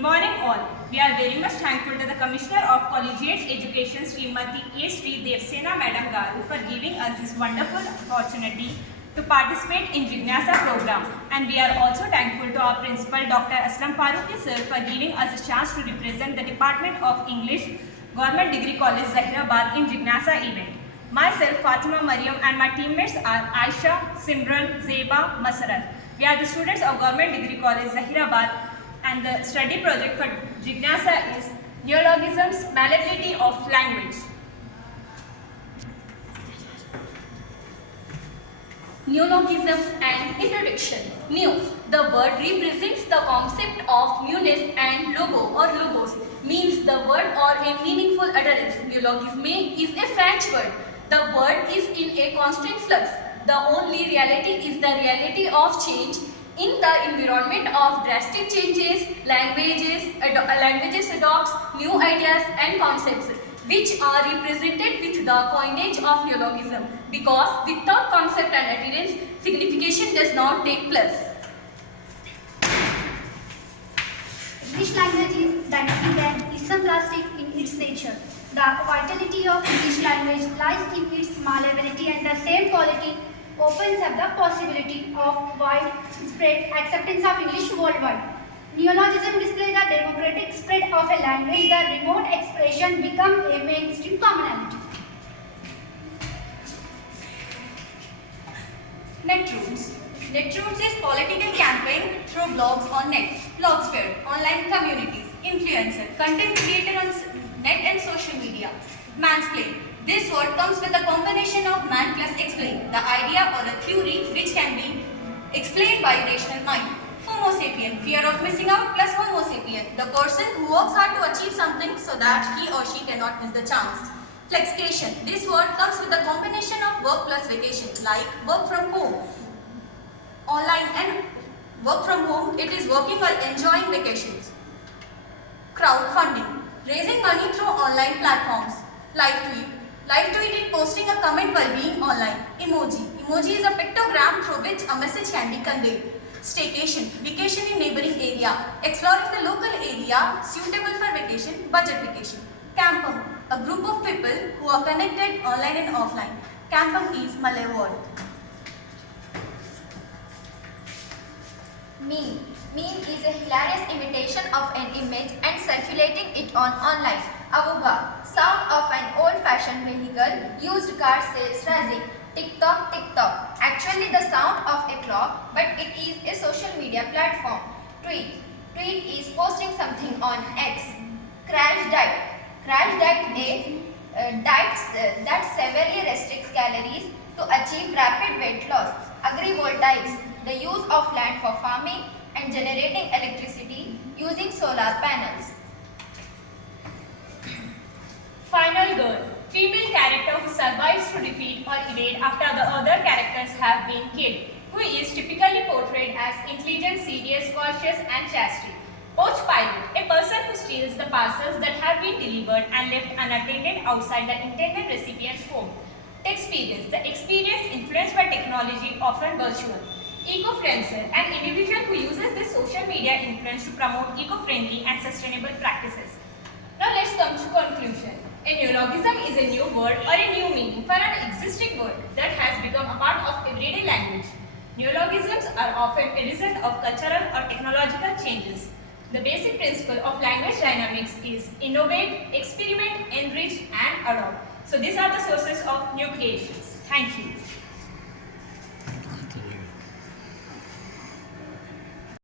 Good morning all. We are very much thankful to the Commissioner of Collegiate Education, Srimati A. Sri Devsena Madam Garu, for giving us this wonderful opportunity to participate in Jignasa program. And we are also thankful to our principal, Dr. Aslam Farooqi sir, for giving us a chance to represent the Department of English, Government Degree College, Zahirabad in Jignasa event. Myself, Fatima Mariam, and my teammates are Aisha, Simran, Zeba, Masarat. We are the students of Government Degree College, Zahirabad, and the study project for Jignasa is Neologisms, Malleability of Language. Neologism and introduction. New. The word represents the concept of newness, and logo or logos means the word or a meaningful utterance. Neologism is a French word. The word is in a constant flux. The only reality is the reality of change. In the environment of drastic changes, languages adopts new ideas and concepts which are represented with the coinage of neologism, because without concept and adherence, signification does not take place. English language is dynamic and isoplastic in its nature. The vitality of English language lies in its malleability, and the same quality opens up the possibility of widespread acceptance of English worldwide. Neologism displays the democratic spread of a language. The remote expression become a mainstream commonality. Netroots. Netroots is political campaign through blogs on net, blogosphere, online communities, influencer, content creator on net and social media. Mansplain. This word comes with a combination of man plus explain, the idea or a theory which can be explained by rational mind. Homo sapien, fear of missing out plus Homo sapien, the person who works hard to achieve something so that he or she cannot miss the chance. Flexcation. This word comes with a combination of work plus vacation, like work from home. Online and work from home, it is working while enjoying vacations. Crowdfunding. Raising money through online platforms. Live tweet. Live tweet is posting a comment while being online. Emoji. Emoji is a pictogram through which a message can be conveyed. Staycation. Vacation in neighboring area. Exploring the local area suitable for vacation, budget vacation. Kampung. A group of people who are connected online and offline. Kampung is Malay word. Meme. Meme is a hilarious imitation of an image and circulating it on online. Avuga. Sound of an old-fashioned vehicle. Used car sales rising. TikTok, TikTok. Actually the sound of a clock, but it is a social media platform. Tweet. Tweet is posting something on X. Crash diet. Crash diet a diet that severely restricts calories to achieve rapid weight loss. Agrivoltaics. The use of land for farming and generating electricity using solar panels. Final girl. Female character who survives to defeat or evade after the other characters have been killed, who is typically portrayed as intelligent, serious, cautious, and chastity. Poach pilot, a person who steals the parcels that have been delivered and left unattended outside the intended recipient's home. Texperience, the experience influenced by technology, often virtual. Ecofluencer, an individual who uses this social media influence to promote eco-friendly and sustainable practices. Now let's come to conclusion. A neologism is a new word or a new meaning for an existing word that has become a part of everyday language. Neologisms are often a result of cultural or technological changes. The basic principle of language dynamics is innovate, experiment, enrich, and adopt. So these are the sources of new creations. Thank you.